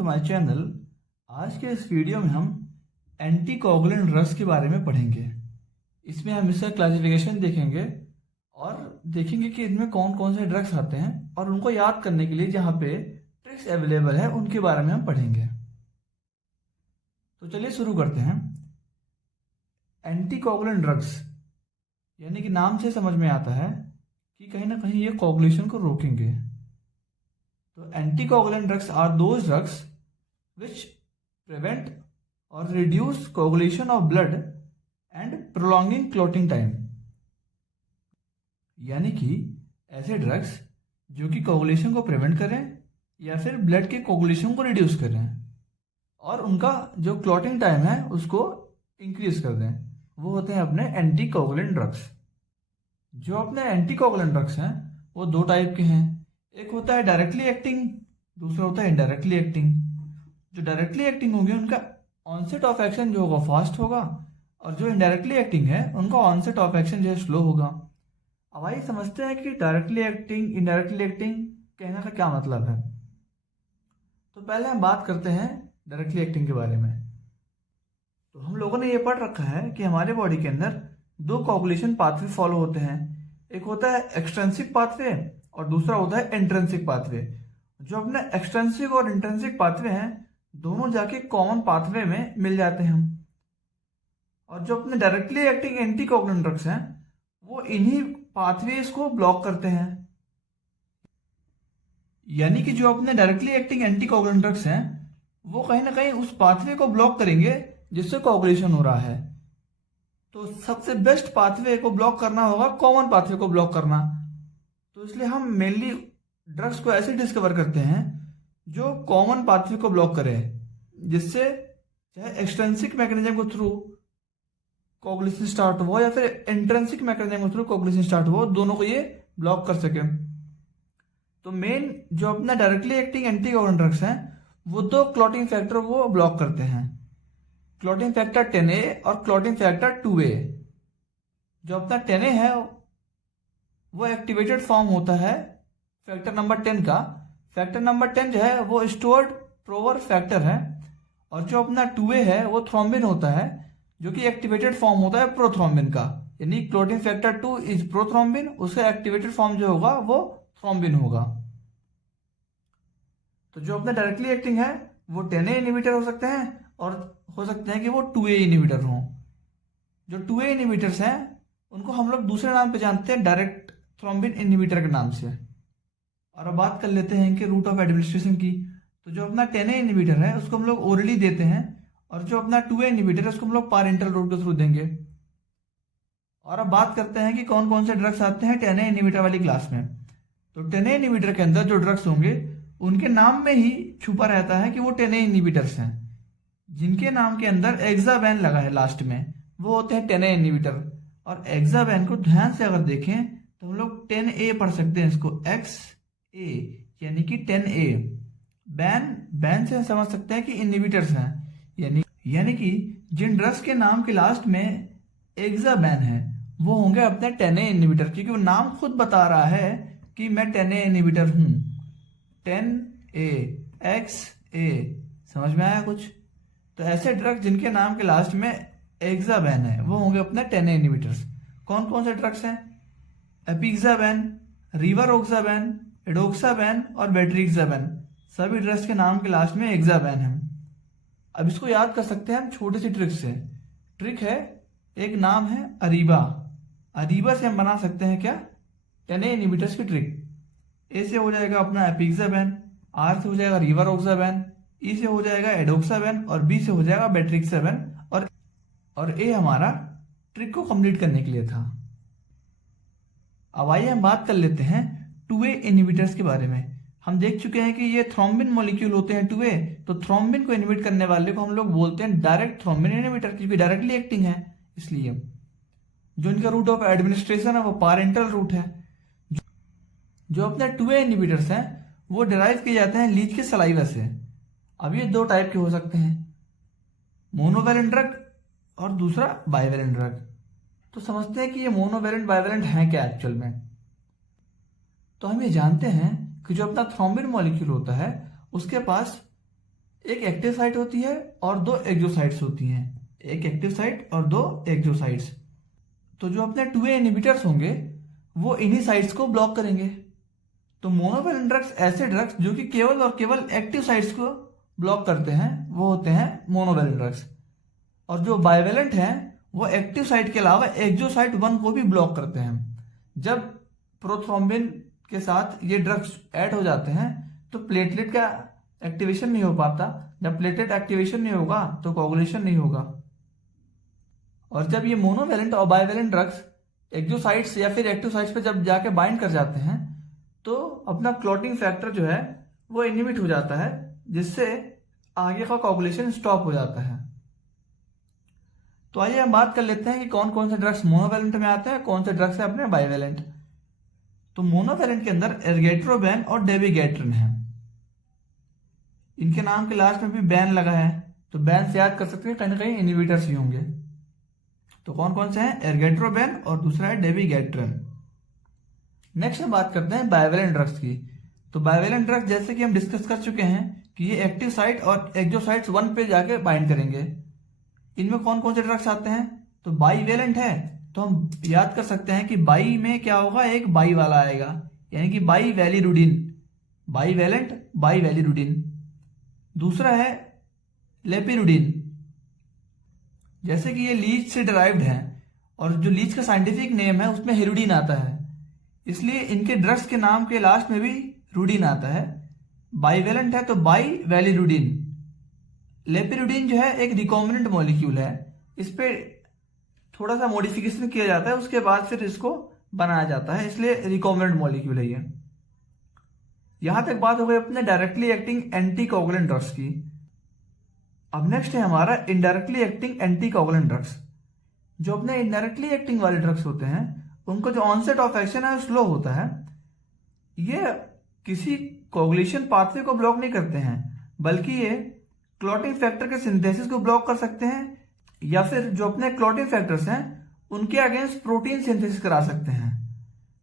To my channel. आज के इस वीडियो में हम एंटीकोगुलेंट ड्रग्स के बारे में पढ़ेंगे। इसमें हम इसका क्लासिफिकेशन देखेंगे और देखेंगे कि इनमें कौन कौन से ड्रग्स आते हैं और उनको याद करने के लिए जहाँ पे ट्रिक्स अवेलेबल है उनके बारे में हम पढ़ेंगे। तो चलिए शुरू करते हैं। एंटीकोगुलेंट ड्रग्स यानी कि नाम से समझ में आता है कि कहीं ना कहीं ये कोगुलेशन को रोकेंगे। तो anticoagulant drugs are those drugs which prevent और reduce coagulation of blood and prolonging clotting time. यानी कि ऐसे ड्रग्स जो कि कोगुलेशन को प्रिवेंट करें या फिर ब्लड के कोगुलेशन को रिड्यूस करें और उनका जो क्लॉटिंग टाइम है उसको इंक्रीज कर दें, वो होते हैं अपने एंटीकोगुलेंट ड्रग्स। जो अपने एंटीकोगुलेंट ड्रग्स हैं वो दो टाइप के हैं। एक होता है डायरेक्टली एक्टिंग, दूसरा होता है इनडायरेक्टली एक्टिंग। जो डायरेक्टली एक्टिंग होंगे उनका ऑनसेट ऑफ एक्शन जो होगा फास्ट होगा और जो इनडायरेक्टली एक्टिंग है उनका ऑनसेट ऑफ एक्शन जो है स्लो होगा। अब आइए समझते हैं कि डायरेक्टली एक्टिंग इनडायरेक्टली एक्टिंग कहने का क्या मतलब है। तो पहले हम बात करते हैं डायरेक्टली एक्टिंग के बारे में। तो हम लोगों ने ये पढ़ रखा है कि हमारे बॉडी के अंदर दो कोगुलेशन पाथवे फॉलो होते हैं। एक होता है एक्सट्रिंसिक पाथवे और दूसरा होता है इंट्रिंसिक पाथवे। जो अपने एक्सट्रिंसिक और इंट्रिंसिक पाथवे हैं दोनों जाके कॉमन पाथवे में मिल जाते हैं। और जो अपने डायरेक्टली एक्टिंग एंटीकोगुलेंट ड्रग्स हैं वो इन्हीं पाथवेज को ब्लॉक करते हैं। यानी कि जो अपने डायरेक्टली एक्टिंग एंटीकोगुलेंट ड्रग्स हैं वो कहीं ना कहीं उस पाथवे को ब्लॉक करेंगे जिससे कोगुलेशन हो रहा है। तो सबसे बेस्ट पाथवे को ब्लॉक करना होगा कॉमन पाथवे को ब्लॉक करना। तो इसलिए हम मेनली ड्रग्स को ऐसे डिस्कवर करते हैं जो कॉमन पाथवे को ब्लॉक करे, जिससे चाहे एक्सट्रिंसिक मैकेनिज्म के थ्रू कोगुलेशन स्टार्ट हो या फिर इंट्रिंसिक मैकेनिज्म के थ्रू कोगुलेशन स्टार्ट हो, दोनों को ये ब्लॉक कर सके। तो मेन जो अपना डायरेक्टली एक्टिंग एंटीकोगुलेंट ड्रग्स हैं वो दो क्लॉटिंग फैक्टर वो ब्लॉक करते हैं, क्लॉटिंग फैक्टर 10A और क्लॉटिंग फैक्टर 2A। जो अपना 10A है वो एक्टिवेटेड फॉर्म होता है फैक्टर नंबर 10 का। फैक्टर नंबर 10 जो है वो स्टोर्ड प्रोवर फैक्टर है। और जो अपना 2A है वो थ्रोम्बिन होता है जो कि एक्टिवेटेड फॉर्म होता है प्रोथ्रोम्बिन का। यानी क्लॉटिंग फैक्टर 2 इज प्रोथ्रोम्बिन, उसका एक्टिवेटेड फॉर्म जो होगा वो थ्रोम्बिन होगा। तो जो अपना डायरेक्टली एक्टिंग है वो 10A इनहिबिटर हो सकते हैं और हो सकते हैं कि वो 2A इनहिबिटर हों। जो 2A इनहिबिटर्स हैं उनको हम लोग दूसरे नाम पे जानते हैं डायरेक्ट थ्रोम्बिन इनहिबिटर के नाम से। और अब बात कर लेते हैं इनके रूट ऑफ एडमिनिस्ट्रेशन की। तो जो अपना 10A इनहिबिटर है उसको हम लोग ओरली देते हैं और जो अपना 2A इनहिबिटर है उसको हम लोग पारेंटल रूट के थ्रू देंगे। और अब बात करते हैं कि कौन कौन से ड्रग्स आते हैं 10A इनहिबिटर वाली क्लास में। तो 10A इनहिबिटर के अंदर जो ड्रग्स होंगे उनके नाम में ही छुपा रहता है कि वो 10A इनहिबिटर्स हैं। जिनके नाम के अंदर एक्साबैन लगा है लास्ट में वो होते हैं 10A इनहिबिटर। और एक्साबैन को ध्यान से अगर देखें तो हम लोग 10A पढ़ सकते हैं, इसको XA यानी कि 10A। बैन से समझ सकते हैं कि इनहिबिटर्स हैं। यानी कि जिन ड्रग्स के नाम के लास्ट में एक्साबैन है वो होंगे अपने 10A इनहिबिटर, क्योंकि वो नाम खुद बता रहा है कि मैं 10A इनहिबिटर हूं। 10A XA, समझ में आया कुछ? तो ऐसे ड्रग्स जिनके नाम के लास्ट में एक्साबैन है वो होंगे अपने 10A इनहिबिटर्स। कौन कौन से ड्रग्स हैं? एपिक्साबैन, रिवारोक्साबैन, एडोक्साबैन और बेट्रिक्साबैन। सभी ड्रग्स के नाम के लास्ट में एक्साबैन है। अब इसको याद कर सकते हैं हम छोटे से ट्रिक से। ट्रिक है, एक नाम है अरीबा। अरीबा से हम बना सकते हैं क्या? 10A इनहिबिटर्स की ट्रिक। ए से हो जाएगा अपना एपिक्साबैन, आर से हो जाएगा रिवारोक्साबैन, ई से हो जाएगा एडोक्साबैन और बी से हो जाएगा बेट्रिक्साबैन। और ए हमारा ट्रिक को कंप्लीट करने के लिए था। अब आइए हम बात कर लेते हैं 2A इनहिबिटर्स के बारे में। हम देख चुके हैं कि ये थ्रोम्बिन मॉलिक्यूल होते हैं 2A। तो थ्रोम्बिन को इनहिबिट करने वाले को हम लोग बोलते हैं डायरेक्ट थ्रोम्बिन इनहिबिटर, क्योंकि डायरेक्टली एक्टिंग है। इसलिए जो इनका रूट ऑफ एडमिनिस्ट्रेशन है वो पारेंटल रूट है। जो अपने 2A इनहिबिटर्स हैं वो डिराइव किए जाते हैं लीच के सलाइवा से। अब ये दो टाइप के हो सकते हैं, मोनोवैलेंट ड्रग और दूसरा बाइवैलेंट ड्रग। तो समझते हैं कि ये मोनोवैलेंट बाइवैलेंट है क्या एक्चुअल में। तो हम ये जानते हैं कि जो अपना थ्रोम्बिन मॉलिक्यूल होता है उसके पास एक एक्टिव साइट होती है और दो एक्सोसाइट्स होती हैं। एक एक्टिव साइट और दो एक्सोसाइट्स। तो जो अपने 2A इनहिबिटर्स होंगे वो इन्हीं साइट्स को ब्लॉक करेंगे। तो मोनोवैलेंट ड्रग्स ऐसे ड्रग्स जो कि केवल और केवल एक्टिव साइट्स को ब्लॉक करते हैं वो होते हैं मोनोवैलेंट ड्रग्स। और जो बाइवैलेंट हैं वो एक्टिव साइट के अलावा एक्सोसाइट 1 को भी ब्लॉक करते हैं। जब प्रोथ्रोम्बिन के साथ ये ड्रग्स ऐड हो जाते हैं तो प्लेटलेट का एक्टिवेशन नहीं हो पाता। जब प्लेटलेट एक्टिवेशन नहीं होगा तो कोगुलेशन नहीं होगा। और जब ये मोनोवैलेंट और बाइवैलेंट ड्रग्स एक्सोसाइट्स या फिर एक्टिव साइट्स पे जब जाके बाइंड कर जाते हैं तो अपना क्लॉटिंग फैक्टर जो है वो इनहिबिट हो जाता है, जिससे आगे का कोगुलेशन स्टॉप हो जाता है। तो आइए हम बात कर लेते हैं कि कौन कौन से ड्रग्स मोनोवैलेंट में आते हैं, कौन से ड्रग्स है अपने बाइवैलेंट। तो मोनोवैलेंट के अंदर एर्गेट्रोबैन और डेबिगैट्रिन है। इनके नाम के लास्ट में भी बैन लगा है, तो बैन से याद कर सकते हैं कहीं ना कहीं इनहिबिटर्स ही होंगे। तो कौन कौन से हैं? एर्गेट्रोबैन और दूसरा है डेबिगैट्रिन। नेक्स्ट हम बात करते हैं बाइवैलेंट ड्रग्स की। तो बाइवैलेंट ड्रग्स जैसे कि हम डिस्कस कर चुके हैं कि ये एक्टिव साइट और एक्सोसाइट्स 1 पे जाके बाइंड करेंगे। इनमें कौन कौन से ड्रग्स आते हैं? तो बाइवैलेंट है तो हम याद कर सकते हैं कि बाई में क्या होगा, एक बाई वाला आएगा, यानी कि बाईवैलिरुडिन। बाइवैलेंट बाईवैलिरुडिन। दूसरा है लेपिरुडिन। जैसे कि ये लीच से डिराइव्ड है और जो लीच का साइंटिफिक नेम है उसमें हेरुडिन आता है, इसलिए इनके ड्रग्स के नाम के लास्ट में भी रुडिन आता है। बाइवैलेंट है तो बाईवैलिरुडिन। लेपिरुडिन जो है एक रिकॉम्बिनेंट मॉलिक्यूल है, इस पे थोड़ा सा मॉडिफिकेशन किया जाता है, उसके बाद फिर इसको बनाया जाता है, इसलिए रिकॉम्बिनेंट मॉलिक्यूल है ये। यहां तक बात हो गई अपने directly acting anti coagulant drugs की। अब नेक्स्ट है हमारा indirectly acting anti coagulant drugs. जो अपने इनडायरेक्टली एक्टिंग वाले ड्रग्स होते हैं उनको जो ऑनसेट ऑफ एक्शन है स्लो होता है। ये किसी कोगुलेशन पाथवे को ब्लॉक नहीं करते हैं, बल्कि ये क्लॉटिंग फैक्टर के सिंथेसिस को ब्लॉक कर सकते हैं, या फिर जो अपने क्लॉटिंग फैक्टर्स हैं उनके अगेंस्ट प्रोटीन सिंथेसिस करा सकते हैं।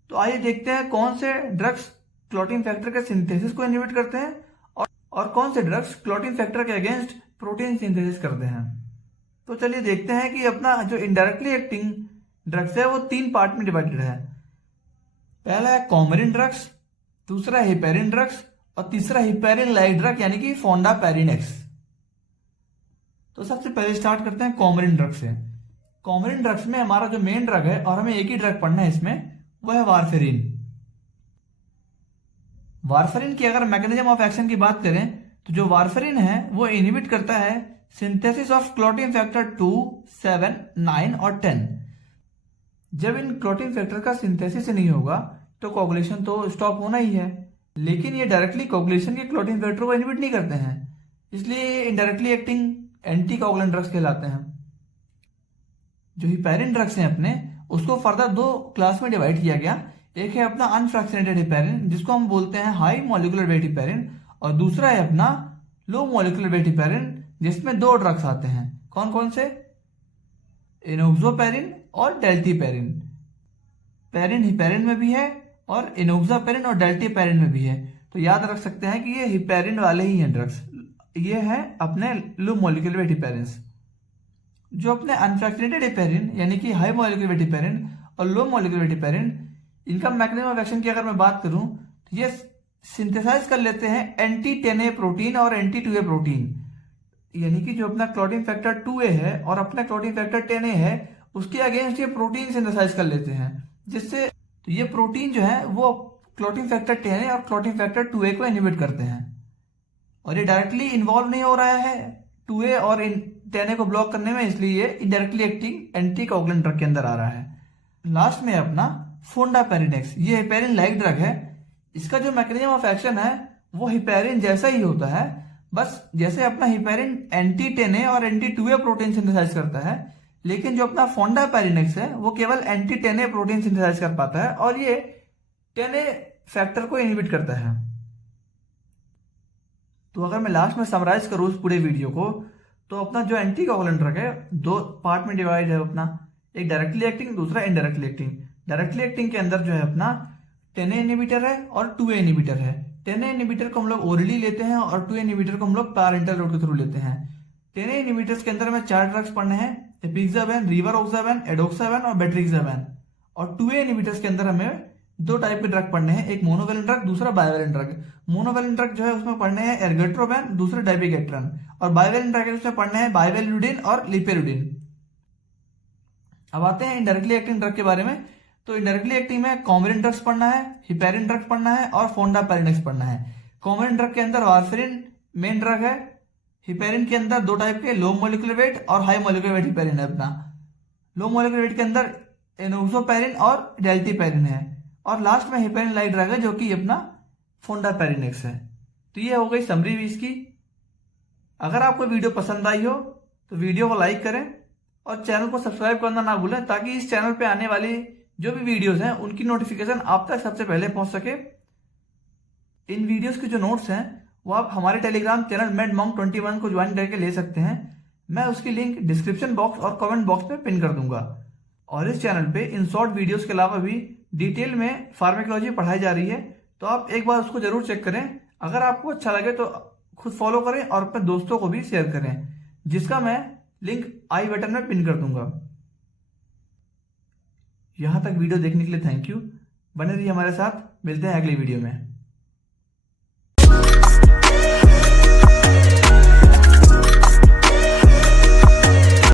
तो आइए देखते हैं कौन से ड्रग्स क्लॉटिंग फैक्टर के सिंथेसिस को इनहिबिट करते हैं और कौन से ड्रग्स क्लॉटिंग फैक्टर के अगेंस्ट प्रोटीन सिंथेसिस करते हैं। तो चलिए देखते हैं कि अपना जो इनडायरेक्टली एक्टिंग ड्रग्स है वो 3 पार्ट में डिवाइडेड है। पहला है कॉमरिन ड्रग्स, दूसरा हिपेरिन ड्रग्स और तीसरा हिपेरिन लाइक ड्रग यानी कि फोंडापेरिनेक्स। तो सबसे पहले स्टार्ट करते हैं कॉमरिन ड्रग्स से। कॉमरिन ड्रग्स में हमारा जो मेन ड्रग है और हमें एक ही ड्रग पढ़ना है इसमें, वो है वारफेरिन। वारफेरिन की अगर मैकेनिज्म ऑफ एक्शन की बात करें तो जो वारफेरिन है वो इनहिबिट करता है सिंथेसिस ऑफ क्लॉटिंग फैक्टर 2, 7, 9 और 10। जब इन क्लॉटिंग फैक्टर का सिंथेसिस नहीं होगा तो कोगुलेशन तो स्टॉप होना ही है, लेकिन ये डायरेक्टली कोगुलेशन के क्लॉटिंग फैक्टर को इनहिबिट नहीं करते हैं, इसलिए ये indirectly acting anti coagulant drugs कहलाते हैं। जो हिपेरिन ड्रग्स हैं अपने, उसको फर्दर 2 क्लास में डिवाइड किया गया। एक है अपना अनफ्रैक्शनेटेड हिपेरिन जिसको हम बोलते हैं हाई मॉलिक्यूलर वेट हिपेरिन, और दूसरा है अपना लो मॉलिक्यूलर वेट हिपेरिन जिसमें 2 ड्रग्स आते हैं। कौन कौन से? इनोक्सोपेरिन और डेल्टीपेरिन। पेरिन हिपेरिन में भी है और इनोक्सापेरिन और डेल्टीपेरिन में भी है। तो याद रख सकते हैं कि ये हिपेरिन वाले ही हैं ड्रग्स। ये है अपने लो मॉलिक्यूलर वेट हिपेरिन्स। जो अपने अनफ्रैक्शनेटेड हिपेरिन यानी कि हाई मॉलिक्यूलर वेट हिपेरिन और लो मॉलिक्यूलर वेट हिपेरिन, इनका मैकेनिज्म ऑफ एक्शन की अगर मैं बात करूं तो ये सिंथेसाइज कर लेते हैं एंटी 10A प्रोटीन और एंटी 2A प्रोटीन, यानी कि जो अपना क्लॉटिंग फैक्टर 2A है और अपना क्लॉटिंग फैक्टर 10A है उसके अगेंस्ट ये प्रोटीन सिंथेसाइज कर लेते हैं, जिससे तो ये प्रोटीन जो है वो क्लॉटिंग फैक्टर 10A और क्लॉटिंग फैक्टर 2A को इनहिबिट करते हैं। और ये डायरेक्टली इन्वॉल्व नहीं हो रहा है 2A और 10A को ब्लॉक करने में, इसलिए ये indirectly acting anti coagulant drug के अंदर आ रहा है। लास्ट में अपना फोंडापेरिनेक्स, ये हिपेरिन लाइक ड्रग है। इसका जो मैकेनिज्म ऑफ एक्शन है वो हिपेरिन जैसा ही होता है, बस जैसे अपना हिपेरिन एंटी 10A और एंटी 2A प्रोटीन सिंथेसाइज करता है, लेकिन जो अपना फोंडापेरिनेक्स है वो केवल एंटी 10A प्रोटीन सिंथेसाइज कर पाता है और ये 10A फैक्टर को इनहिबिट करता है। तो अगर मैं लास्ट में समराइज करूं उस पूरे वीडियो को, तो अपना जो एंटी कोगुलेंट ड्रग है 2 पार्ट में डिवाइड है अपना, एक डायरेक्टली एक्टिंग, दूसरा इनडायरेक्टली एक्टिंग। डायरेक्टली एक्टिंग के अंदर जो है अपना 10A इनहिबिटर है और 2A इनहिबिटर है। 10A इनहिबिटर को हम लोग ओरली लेते हैं और 2A इनहिबिटर को हम लोग पैरेंटल रूट के थ्रू लेते हैं। 10A इनहिबिटर्स के अंदर हमें 4 ड्रग्स पढ़ने हैं, एपिक्साबेन, रिवारोक्साबेन, एडोक्साबेन और बेट्रिक्साबेन। और 2A इनहिबिटर्स के अंदर हमें 2 टाइप के ड्रग पढ़ने हैं, एक मोनोवेलेंट ड्रग, दूसरा बाइवेलेंट ड्रग। मोनोवेलेंट ड्रग जो है उसमें पढ़ने हैं एर्गोट्रोबेन, दूसरे डाइपेकेट्रन, और बाइवेलेंट ड्रग उसमें पढ़ने हैं बाइवेल्यूडिन और लिपेरुडिन। अब आते हैं इनडायरेक्टली एक्टिंग ड्रग के बारे में। तो इनडायरेक्टली एक्टिंग में कॉमरिन ड्रग्स पढ़ना है, हिपेरिन ड्रग्स पढ़ना है और फोंडापेरिनेक्स पढ़ना है। कॉमरिन ड्रग के अंदर वारफेरिन मेन ड्रग है। हिपेरिन के अंदर 2 टाइप के, लो मोलिकुलर वेट और हाई मोलिकुलर वेट हिपेरिन है अपना। लो मोलिकुलर वेट के अंदर एनोक्सोपेरिन और डेल्टीपेरिन है। और लास्ट में हिपेरिन लाइट ड्रग है जो कि अपना फोंडापेरिनेक्स है। तो ये हो गई समरी भी इसकी। अगर आपको वीडियो पसंद आई हो तो वीडियो को लाइक करें और चैनल को सब्सक्राइब करना ना भूलें, ताकि इस चैनल पे आने वाली जो भी वीडियोस हैं उनकी नोटिफिकेशन आप तक सबसे पहले पहुंच सके। इन वीडियोस के जो नोट्स हैं वो आप हमारे टेलीग्राम चैनल medmonk21 को ज्वाइन करके ले सकते हैं। मैं उसकी लिंक डिस्क्रिप्शन बॉक्स और कमेंट बॉक्स में पिन कर दूंगा। और इस चैनल पे इन शॉर्ट वीडियोस के अलावा भी डिटेल में फार्मेकोलॉजी पढ़ाई जा रही है, तो आप एक बार उसको जरूर चेक करें। अगर आपको अच्छा लगे तो खुद फॉलो करें और अपने दोस्तों को भी शेयर करें, जिसका मैं लिंक आई बटन में पिन कर दूंगा। यहां तक वीडियो देखने के लिए थैंक यू। बने रहिए हमारे साथ, मिलते हैं अगली वीडियो में।